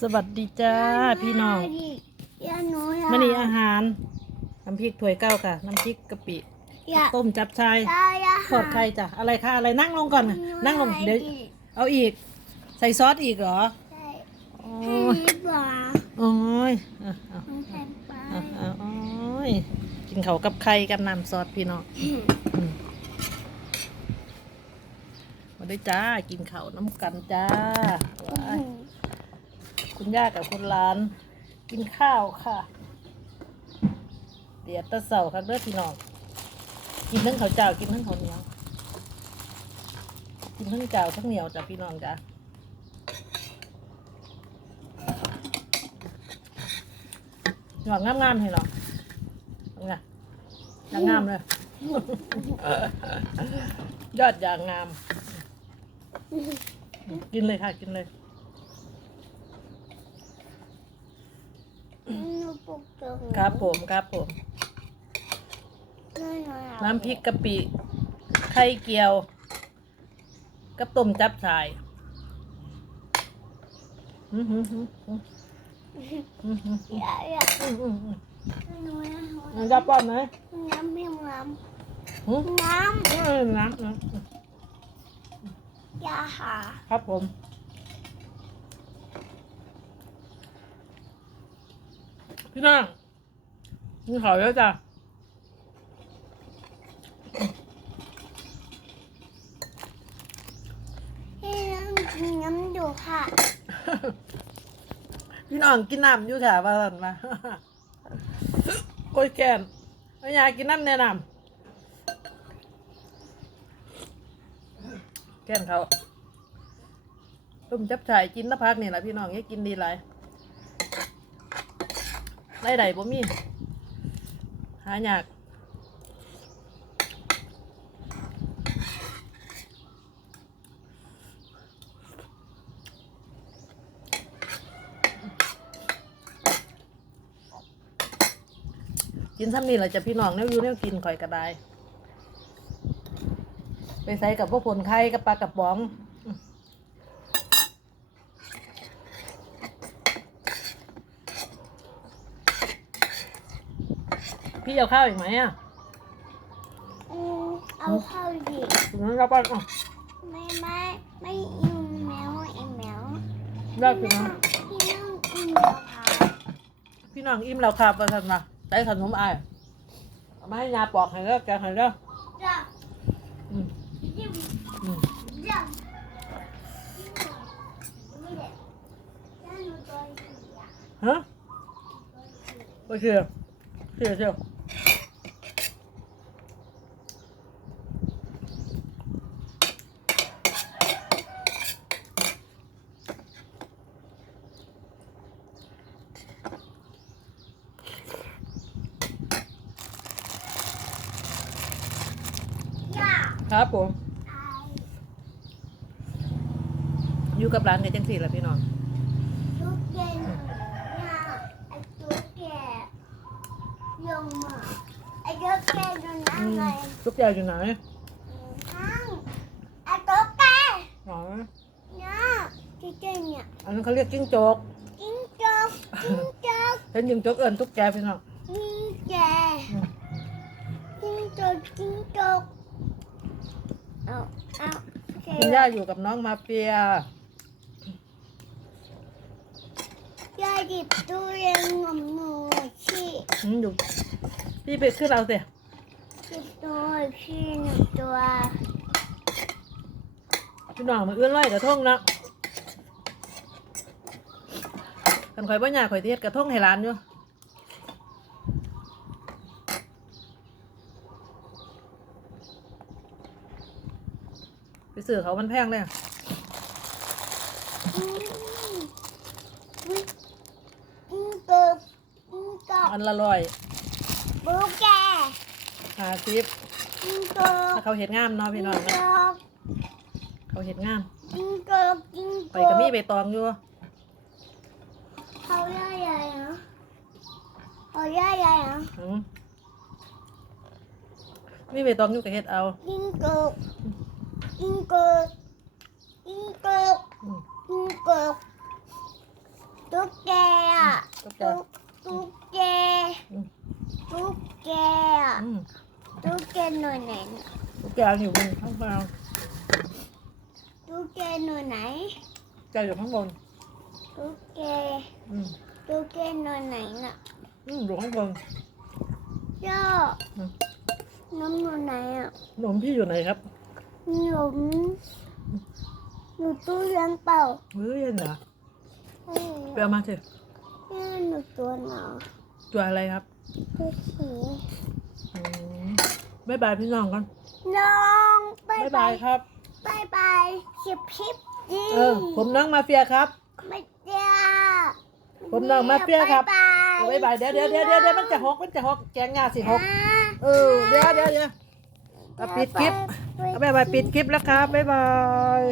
สวัสดีจ้าพี่น้องอย่าหนูมันนี่อาหารน้ำพริกถ้วยเก้าค่ะ น้ำพริกกะปิอย่าต้มจับชายอย่าอย่าทอดไข่จ้ะอะไรคะอะไรนั่งลงก่อนนั่งลงเดี๋ยวเอาอีก ใส่ซอสอีกเหรอใช่โอ้ให้ยดีกว่าโอ้ยอะอะมันแพงไปอะอะโอ้ยกินเขาวกับไข่กับน้ำซอสพี่น้องอืมมาด้วยจ้ากินเขาวน้ำกันจ้าว้าย คุณย่ากับคุณหลาน กินข้าวค่ะ เดี๋ยวตะเสาครับเด้อพี่น้องกินทั้งข้าวเจ้ากินทั้งข้าวเหนียว กินทั้งเจ้าทั้งเหนียวจ้ะพี่น้องจ้ะหยอดงามๆให้หรอไงางงามเลยยอดอย่างงาม กินเลยค่ะ กินเลย หนูปลุกตัวหนูครับผมครับผมหนูหนูอยากน้ำพริกกะปิไข่เกียว กับต้มจับชายอื้อหือหือหืออื้อหืออย่าอย่าอื้อหือหือหนูอยากน้ำจับป้อนไหมน้ำพิมน้หือำน้เออน้ำน้ำำอย่าหาครับผม พี่น้องกินข้าวเยอะจ้ะให้น้ำกินน้ำดูค่ะ พี่น้องกินน้ำอยู่ค่ะว่าสันมาโอ้ยแกนไม่อยากกินน้ำแนะนำแกนเขาต้มจับฉ่ายกินละพักนี่แหละพี่น้องอย่ากินดีไร ไรใดบ่มี หายากกินซ้ำนี่แหละจะพี่น้องแนวอยู่แนวกินข่อยกระไดไปใส่กับพวกผลไข่กับปลากระป๋อง พี่เอาข้าวอีกไหมอะอืมเอาเข้าดิถึงนั้นเราป้อนอะไม่ไม่ไม่อิ่มแมวอิ่มแมวได้กินนะพี่น้องอิ่มแล้วค่ะพี่น้องอิ่มแล้วครับประทันมาใส่ขนมอายเอามาให้ยาปอกให้แล้วแกงให้แล้วจ้ะอืมยิ้มอืมจ้ะไม่ได้แล้วหนูตัวอีกอะฮะโอเคเชียวเชียว ครับผม อยู่กับร้านกันจังสี่ละพี่น้องลูกแกเนี่ยไอ้ตัวแกลงมาไอ้ตัวแกอือะไรมลูกแกอยู่ไหนทั้งไอ้ตัวแกอ๋อเนี่ยที่เจเนี่ยอันนั้นเขาเรียกจิ้งจกจิ้งจกจิ้งจกเป็นจิ้งจกเอิญตุ๊กแกพี่น้องจิ้งแกจิ้งจกจิ้งจก เอาเอาโอเคคุณย่าอยู่กับน้องมาเฟีย ยายหยิบตู้เย็นหนมหนูชี้อืมอยู่พี่ไปขึ้นเอาสิหยิบตัวชี้หนึ่งตัวพี่น้องมาเอื้อนไล่กระทงนะกันข่อยบ่อยากข่อยสิเทศกระทงให้ร้านอยู่ ซื้อเขามันแพงเลยอะอันละร้อยบูแกหาสิบจิ้งจกถ้าเขาเห็ดงามเนาะพี่น้องนะเขาเห็ดงามไปกับมี่ใบตองอยู่เขาใหญ่ใหญ่เหรอเขาใหญ่ใหญ่เหรอมมีใบตองอยู่กับเห็ดเอาจิ้งจ กจิ้งจกจิ้งจกอืมจิ้งจกตุ๊กแกอะตุ๊กแก ตุ๊กตุ๊กแกอืม ตุ๊กแกอะอืมตุ๊กแกหนูไหนน่ะตุ๊กแกอยู่บนข้างบนตุ๊กแกหนูไหนแกอยู่ข้างบนตุ๊กแกอืมตุ๊กแกหนูไหนน่ะอืมอยู่ข้างบน ย่ออืมน้ำหนูไหนอะหนมพี่อยู่ไหนครับ หนูหนูตู้เลี้ยงเปล่าเฮ้ยเย็นเหรอเฮ้ยไปเอามาสินี่หนูตัวหนาวตัวอะไรครับตัวสีอืมบ๊ายบายพี่น้องกันน้องบายบ๊ายบาบายยครับบายบายชิบชิบจีเออผมน้องมาเฟียครับไม่เจ้าผมน้องมาเฟียครับบ๊ายบายบ๊ายบายเดี๋ยวเดี๋ยวเดี๋ยวเดี๋ยวเดี๋ยวมันจะหกมันจะหกแกงงาสิหกอ่าเออเดี๋ยวเดี๋ยวเดี๋ยวเอาปิดคลิป เอาบ๊ายบายปิดคลิปแล้วครับบ๊ายบาย